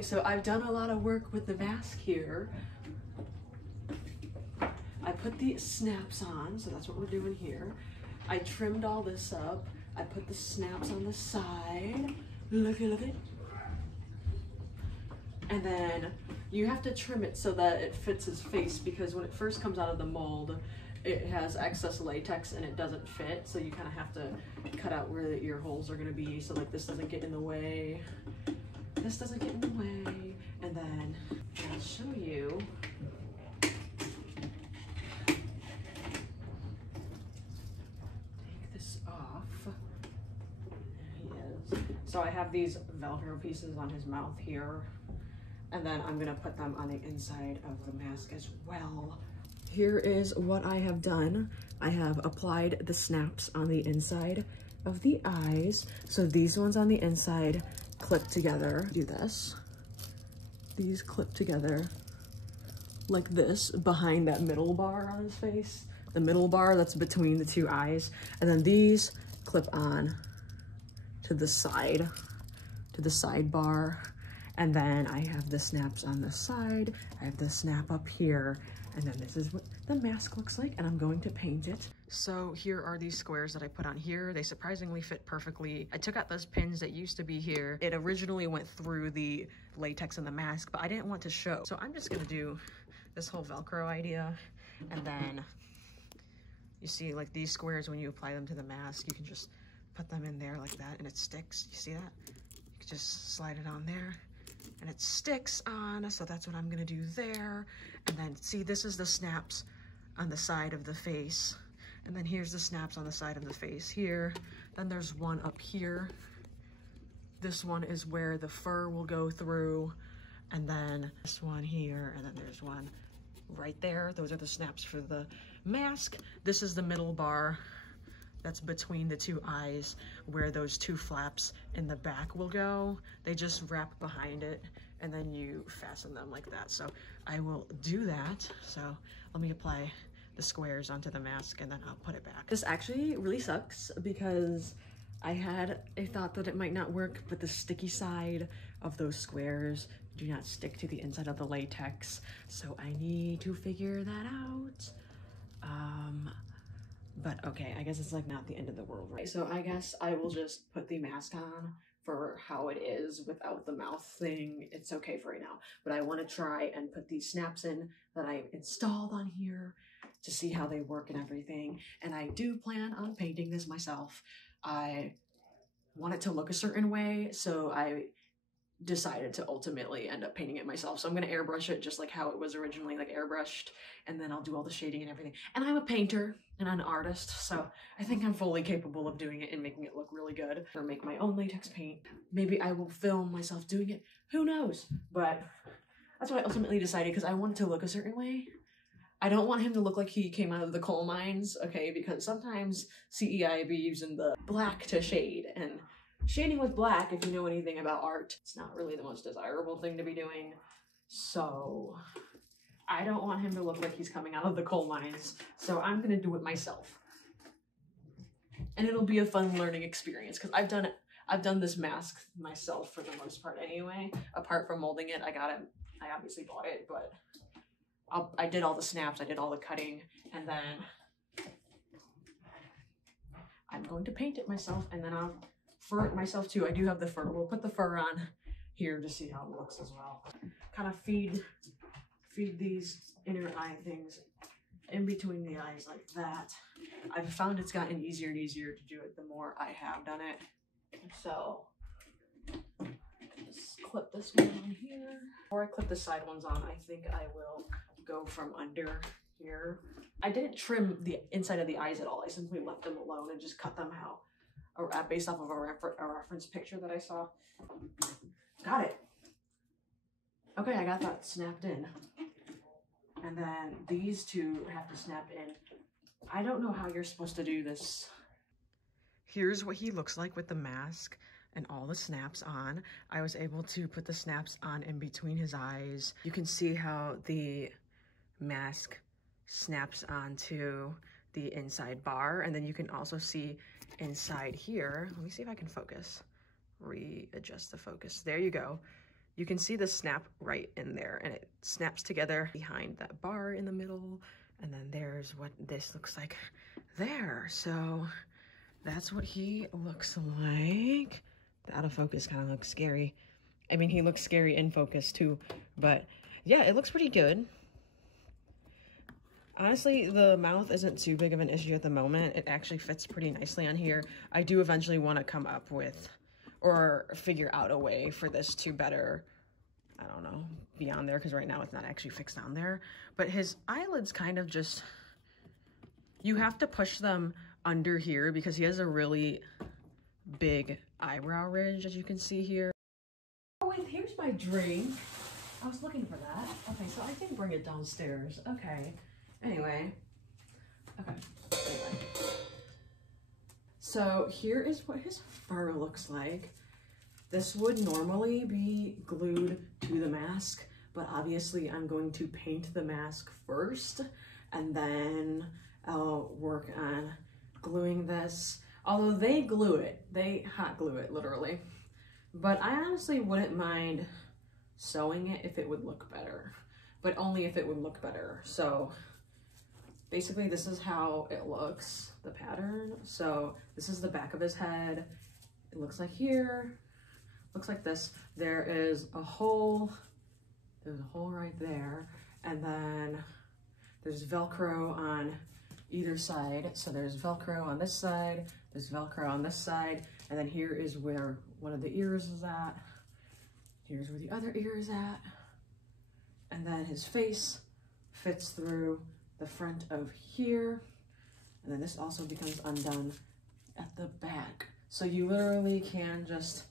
Okay, so I've done a lot of work with the mask here. I put the snaps on, so that's what we're doing here. I trimmed all this up. I put the snaps on the side. Look at it. And then you have to trim it so that it fits his face, because when it first comes out of the mold, it has excess latex and it doesn't fit. So you kind of have to cut out where the ear holes are going to be, so like this doesn't get in the way. This doesn't get in the way. And then I'll show you. Take this off. There he is. So I have these Velcro pieces on his mouth here. And then I'm gonna put them on the inside of the mask as well. Here is what I have done. I have applied the snaps on the inside of the eyes. So these ones on the inside clip together. Do this. These clip together like this behind that middle bar on his face. The middle bar that's between the two eyes. And then these clip on to the side bar. And then I have the snaps on the side. I have the snap up here. And then this is what the mask looks like, and I'm going to paint it. So here are these squares that I put on here. They surprisingly fit perfectly. I took out those pins that used to be here. It originally went through the latex in the mask, but I didn't want to show. So I'm just gonna do this whole Velcro idea. And then you see like these squares, when you apply them to the mask, you can just put them in there like that and it sticks. You see that? You can just slide it on there and it sticks on. So that's what I'm gonna do there. And then see, this is the snaps on the side of the face. And then here's the snaps on the side of the face here. Then there's one up here. This one is where the fur will go through. And then this one here, and then there's one right there. Those are the snaps for the mask. This is the middle bar that's between the two eyes, where those two flaps in the back will go. They just wrap behind it and then you fasten them like that. So I will do that. So let me apply the squares onto the mask and then I'll put it back. This actually really sucks because I had a thought that it might not work, but the sticky side of those squares do not stick to the inside of the latex. So I need to figure that out. But okay, I guess it's like not the end of the world, right? So I guess I will just put the mask on for how it is without the mouth thing. It's okay for right now, but I want to try and put these snaps in that I installed on here to see how they work and everything. And I do plan on painting this myself. I want it to look a certain way, so I decided to ultimately end up painting it myself. So I'm going to airbrush it just like how it was originally like airbrushed, and then I'll do all the shading and everything. And I'm a painter and an artist, so I think I'm fully capable of doing it and making it look really good. Or make my own latex paint. Maybe I will film myself doing it. Who knows? But that's what I ultimately decided, because I want it to look a certain way. I don't want him to look like he came out of the coal mines, okay? Because sometimes CEI be using the black to shade, and shading with black, if you know anything about art, it's not really the most desirable thing to be doing. So I don't want him to look like he's coming out of the coal mines. So I'm gonna do it myself. And it'll be a fun learning experience, because I've done this mask myself for the most part anyway. Apart from molding it, I obviously bought it, but I did all the snaps, I did all the cutting, and then I'm going to paint it myself, and then I'll fur it myself too. I do have the fur. We'll put the fur on here to see how it looks as well. Kind of feed these inner eye things in between the eyes like that. I've found it's gotten easier and easier to do it the more I have done it. So just clip this one on here. Before I clip the side ones on, I think I will go from under here. I didn't trim the inside of the eyes at all. I simply left them alone and just cut them based off of a reference picture that I saw. Got it. Okay, I got that snapped in. And then these two have to snap in. I don't know how you're supposed to do this. Here's what he looks like with the mask and all the snaps on. I was able to put the snaps on in between his eyes. You can see how the mask snaps onto the inside bar, and then you can also see inside here. Let me see if I can focus. Readjust the focus. There you go. you can see the snap right in there, and it snaps together behind that bar in the middle. And then there's what this looks like there. So that's what he looks like. The out of focus kind of looks scary. I mean, he looks scary in focus too, but yeah, it looks pretty good. Honestly, the mouth isn't too big of an issue at the moment. It actually fits pretty nicely on here. I do eventually want to come up with or figure out a way for this to better, I don't know, be on there, because right now it's not actually fixed on there. But his eyelids kind of just, you have to push them under here because he has a really big eyebrow ridge, as you can see here. Oh wait, here's my drink. I was looking for that. Okay, so I didn't bring it downstairs. Okay. Anyway. So here is what his fur looks like. This would normally be glued to the mask, but obviously I'm going to paint the mask first, and then I'll work on gluing this. Although they glue it, they hot glue it literally. But I honestly wouldn't mind sewing it if it would look better, but only if it would look better. So basically this is how it looks, the pattern. So this is the back of his head. It looks like here, looks like this. There is a hole, there's a hole right there. And then there's Velcro on either side. So there's Velcro on this side, there's Velcro on this side. And then here is where one of the ears is at. Here's where the other ear is at. And then his face fits through the front of here. And then this also becomes undone at the back. So you literally can just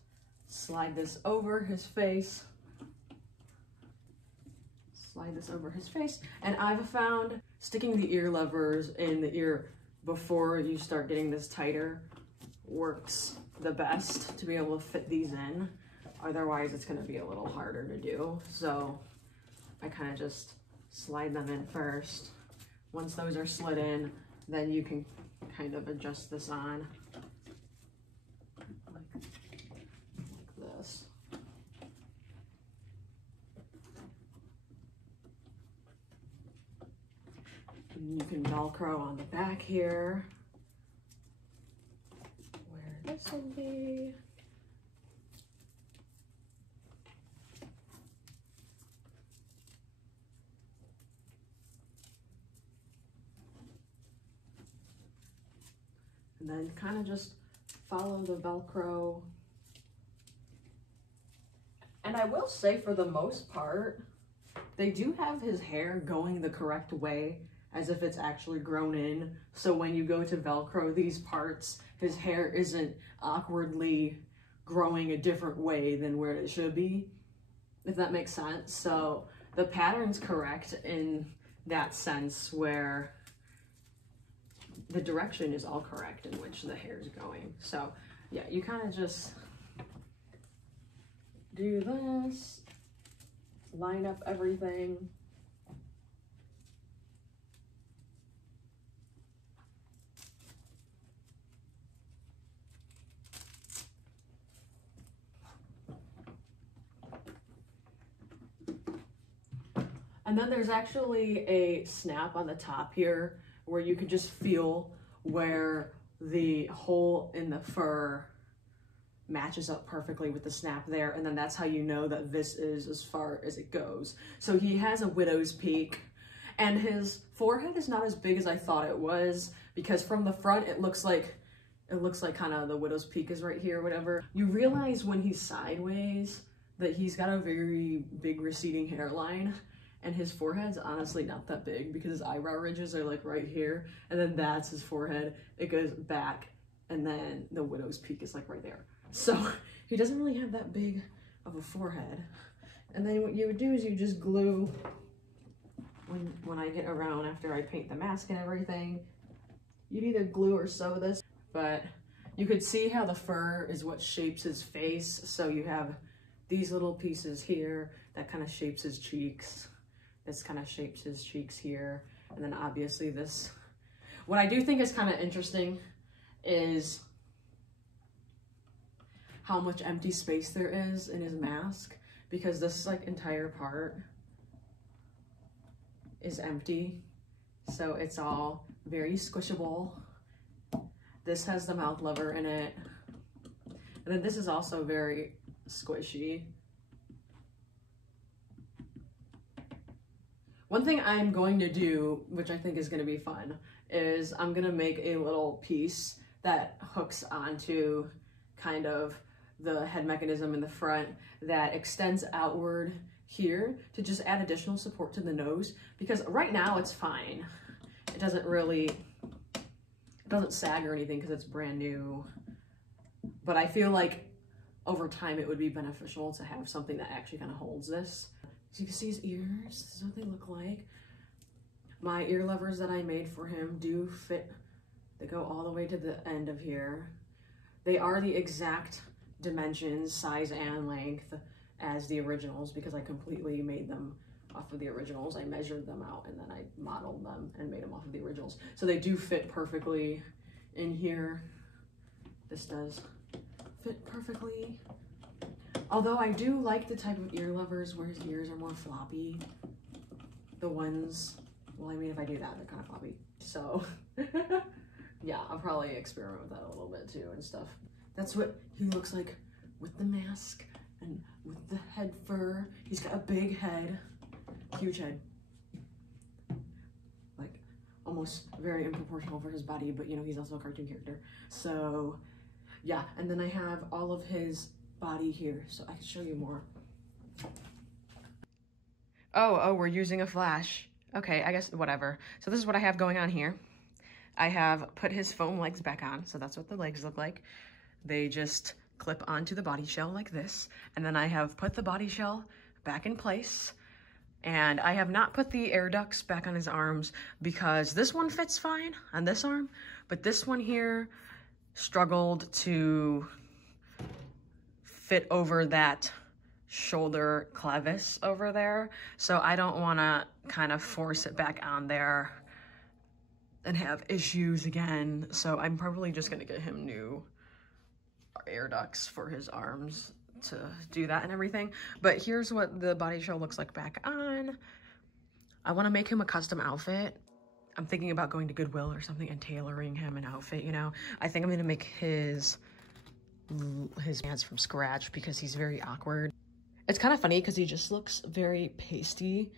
slide this over his face. Slide this over his face. And I've found sticking the ear levers in the ear before you start getting this tighter works the best to be able to fit these in. Otherwise it's gonna be a little harder to do. So I kind of just slide them in first. Once those are slid in, then you can kind of adjust this on like this. And you can Velcro on the back here, where this will be. And then kind of just follow the Velcro. And I will say, for the most part, they do have his hair going the correct way, as if it's actually grown in. So when you go to Velcro these parts, his hair isn't awkwardly growing a different way than where it should be, if that makes sense. So the pattern's correct in that sense, where the direction is all correct in which the hair is going. So yeah, you kind of just do this, line up everything. And then there's actually a snap on the top here where you can just feel where the hole in the fur matches up perfectly with the snap there. And then that's how you know that this is as far as it goes. So he has a widow's peak, and his forehead is not as big as I thought it was, because from the front it looks like kind of the widow's peak is right here or whatever. You realize when he's sideways that he's got a very big receding hairline. And his forehead's honestly not that big, because his eyebrow ridges are like right here, and then that's his forehead. It goes back, and then the widow's peak is like right there. So he doesn't really have that big of a forehead. And then what you would do is you just glue, when I get around after I paint the mask and everything, you'd either glue or sew this, but you could see how the fur is what shapes his face. So you have these little pieces here that kind of shapes his cheeks. This kind of shapes his cheeks here. And then obviously this. What I do think is kind of interesting is how much empty space there is in his mask, because this like entire part is empty. So it's all very squishable. This has the mouth lever in it. And then this is also very squishy. One thing I'm going to do, which I think is going to be fun, is I'm going to make a little piece that hooks onto kind of the head mechanism in the front that extends outward here to just add additional support to the nose, because right now it's fine. It doesn't really, it doesn't sag or anything because it's brand new, but I feel like over time it would be beneficial to have something that actually kind of holds this. So you can see his ears, this is what they look like. My ear levers that I made for him do fit, they go all the way to the end of here. They are the exact dimensions, size and length as the originals because I completely made them off of the originals. I measured them out and then I modeled them and made them off of the originals. So they do fit perfectly in here. This does fit perfectly. Although I do like the type of ear levers where his ears are more floppy. The ones, well, I mean, if I do that, they're kind of floppy. So yeah, I'll probably experiment with that a little bit too and stuff. That's what he looks like with the mask and with the head fur. He's got a big head, huge head. Like almost very unproportional for his body, but you know, he's also a cartoon character. So yeah, and then I have all of his body here, so I can show you more. Oh, we're using a flash. Okay, I guess whatever. So this is what I have going on here. I have put his foam legs back on, so that's what the legs look like. They just clip onto the body shell like this, and then I have put the body shell back in place, and I have not put the air ducts back on his arms because this one fits fine on this arm, but this one here struggled to fit over that shoulder clevis over there, so I don't want to kind of force it back on there and have issues again. So I'm probably just going to get him new air ducts for his arms to do that and everything. But here's what the body shell looks like back on. I want to make him a custom outfit. I'm thinking about going to Goodwill or something and tailoring him an outfit, you know. I think I'm going to make his pants from scratch because he's very awkward. It's kind of funny because he just looks very pasty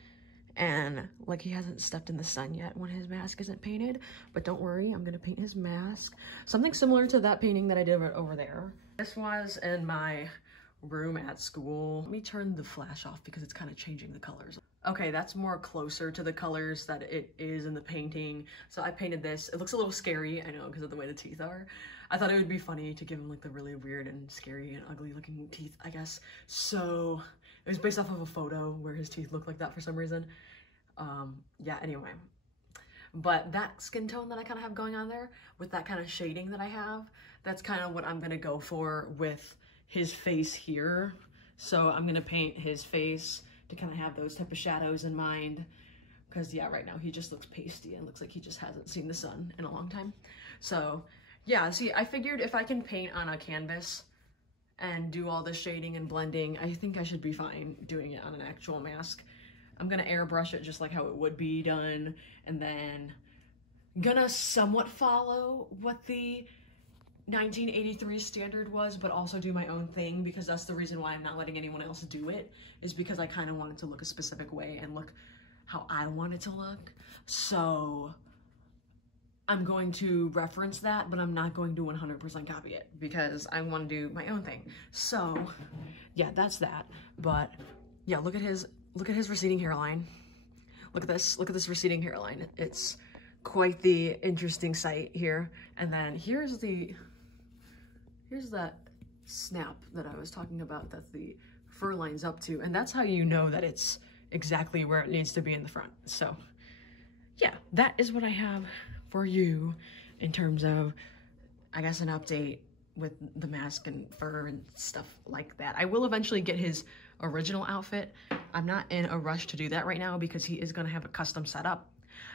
and like he hasn't stepped in the sun yet when his mask isn't painted. But don't worry, I'm gonna paint his mask. Something similar to that painting that I did over there. This was in my room at school. Let me turn the flash off because it's kind of changing the colors. Okay, that's more closer to the colors that it is in the painting. So I painted this. It looks a little scary, I know, because of the way the teeth are. I thought it would be funny to give him like the really weird and scary and ugly looking teeth, I guess. So it was based off of a photo where his teeth look like that for some reason. Yeah, anyway. But that skin tone that I kind of have going on there with that kind of shading that I have, that's kind of what I'm going to go for with his face here. So I'm going to paint his face to kind of have those type of shadows in mind. Because yeah, right now he just looks pasty and looks like he just hasn't seen the sun in a long time. So yeah, see, I figured if I can paint on a canvas and do all the shading and blending, I think I should be fine doing it on an actual mask. I'm gonna airbrush it just like how it would be done, and then gonna somewhat follow what the 1983 standard was, but also do my own thing, because that's the reason why I'm not letting anyone else do it, is because I kind of want it to look a specific way and look how I want it to look. So I'm going to reference that, but I'm not going to 100% copy it because I want to do my own thing. So yeah, that's that. But yeah, look at his receding hairline. Look at this receding hairline. It's quite the interesting sight here. And then here's that snap that I was talking about that the fur lines up to, and that's how you know that it's exactly where it needs to be in the front. So yeah, that is what I have for you in terms of, I guess, an update with the mask and fur and stuff like that. I will eventually get his original outfit. I'm not in a rush to do that right now because he is going to have a custom setup,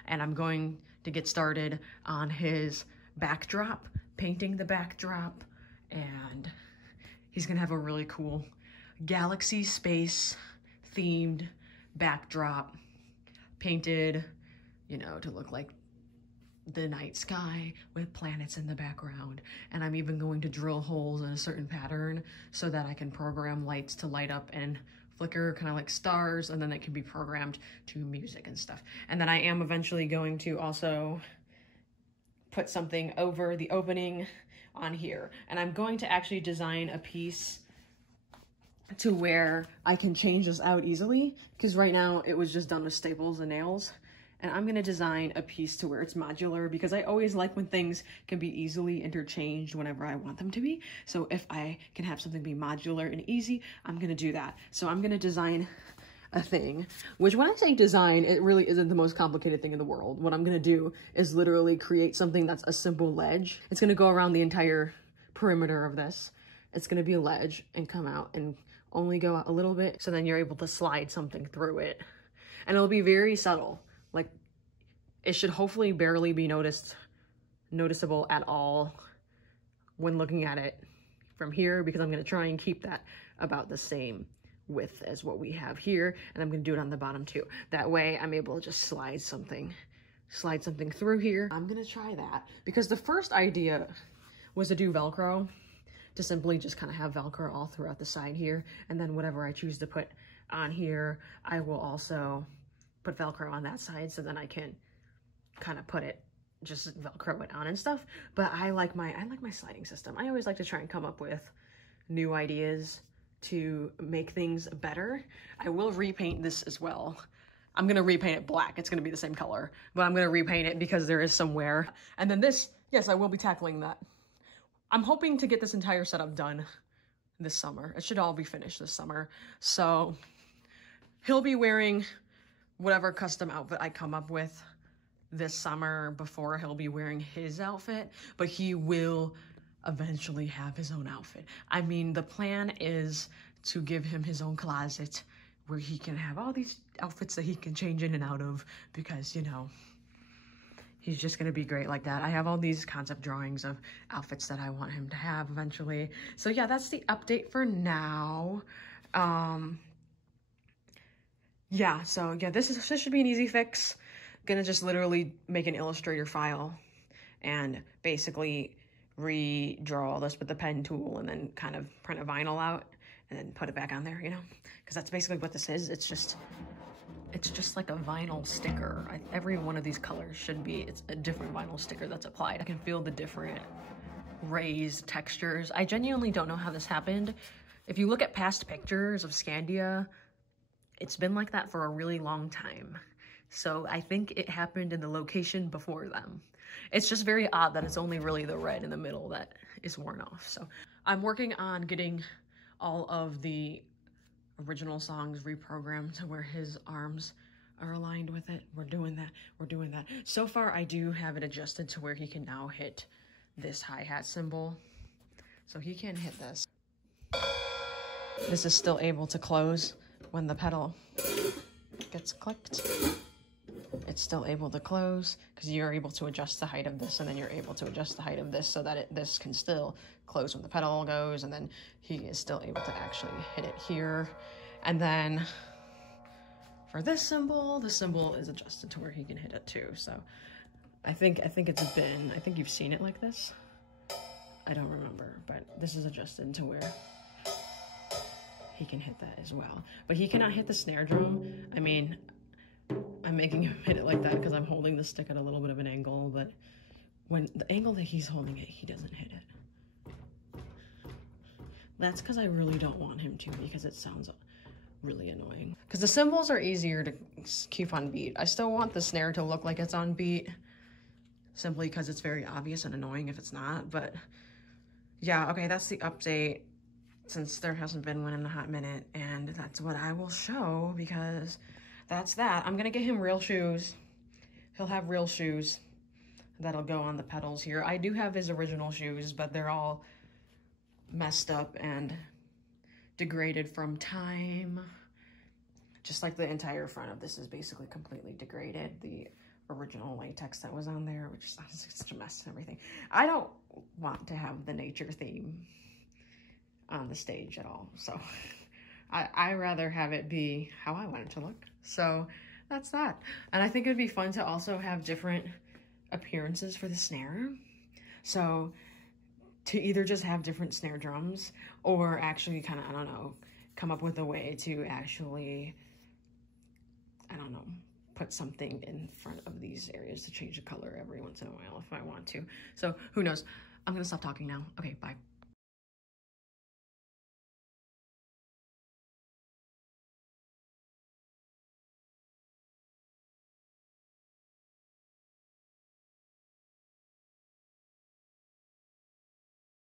and I'm going to get started on his backdrop, painting the backdrop, and he's going to have a really cool galaxy space themed backdrop painted, you know, to look like the night sky with planets in the background. And I'm even going to drill holes in a certain pattern so that I can program lights to light up and flicker kind of like stars, and then they can be programmed to music and stuff. And then I am eventually going to also put something over the opening on here. And I'm going to actually design a piece to where I can change this out easily, because right now it was just done with staples and nails. And I'm gonna design a piece to where it's modular, because I always like when things can be easily interchanged whenever I want them to be. So if I can have something be modular and easy, I'm gonna do that. So I'm gonna design a thing, which when I say design, it really isn't the most complicated thing in the world. What I'm gonna do is literally create something that's a simple ledge. It's gonna go around the entire perimeter of this. It's gonna be a ledge and come out and only go out a little bit. So then you're able to slide something through it. And it'll be very subtle. Like, it should hopefully barely be noticeable at all when looking at it from here, because I'm going to try and keep that about the same width as what we have here. And I'm going to do it on the bottom too. That way I'm able to just slide something through here. I'm going to try that, because the first idea was to do Velcro, to simply just kind of have Velcro all throughout the side here. And then whatever I choose to put on here, I will also put Velcro on that side, so then I can kind of put it, just Velcro it on and stuff. But I like my sliding system. I always like to try and come up with new ideas to make things better. I will repaint this as well. I'm gonna repaint it black. It's gonna be the same color, but I'm gonna repaint it because there is some wear. And then this, yes, I will be tackling that. I'm hoping to get this entire setup done this summer. It should all be finished this summer. So he'll be wearing whatever custom outfit I come up with this summer before he'll be wearing his outfit, but he will eventually have his own outfit. I mean, the plan is to give him his own closet where he can have all these outfits that he can change in and out of, because, you know, he's just gonna be great like that. I have all these concept drawings of outfits that I want him to have eventually. So yeah, that's the update for now. Yeah, so yeah, this should be an easy fix. Gonna just literally make an Illustrator file and basically redraw all this with the pen tool, and then kind of print a vinyl out and then put it back on there, you know? Because that's basically what this is. It's just like a vinyl sticker. Every one of these colors should be, it's a different vinyl sticker that's applied. I can feel the different raised textures. I genuinely don't know how this happened. If you look at past pictures of Scandia, it's been like that for a really long time. So I think it happened in the location before them. It's just very odd that it's only really the red in the middle that is worn off. So I'm working on getting all of the original songs reprogrammed to where his arms are aligned with it. We're doing that. So far, I do have it adjusted to where he can now hit this hi-hat cymbal. So he can hit this. This is still able to close when the pedal gets clicked. It's still able to close because you're able to adjust the height of this, and then you're able to adjust the height of this so that this can still close when the pedal goes, and then he is still able to actually hit it here. And then for this cymbal, the cymbal is adjusted to where he can hit it too. So I think you've seen it like this. I don't remember, but this is adjusted to where he can hit that as well. But he cannot hit the snare drum. I mean, I'm making him hit it like that because I'm holding the stick at a little bit of an angle, but when the angle that he's holding it, he doesn't hit it. That's because I really don't want him to, because it sounds really annoying. Because the cymbals are easier to keep on beat. I still want the snare to look like it's on beat, simply because it's very obvious and annoying if it's not. But yeah, okay, that's the update, since there hasn't been one in a hot minute, and that's what I will show, because that's that. I'm gonna get him real shoes. He'll have real shoes that'll go on the pedals here. I do have his original shoes, but they're all messed up and degraded from time. Just like the entire front of this is basically completely degraded. The original latex that was on there, which is such a mess and everything. I don't want to have the nature theme on the stage at all. So I rather have it be how I want it to look. So that's that. And I think it'd be fun to also have different appearances for the snare. So to either just have different snare drums or actually kind of, I don't know, come up with a way to actually, I don't know, put something in front of these areas to change the color every once in a while if I want to. So who knows? I'm gonna stop talking now. Okay, bye.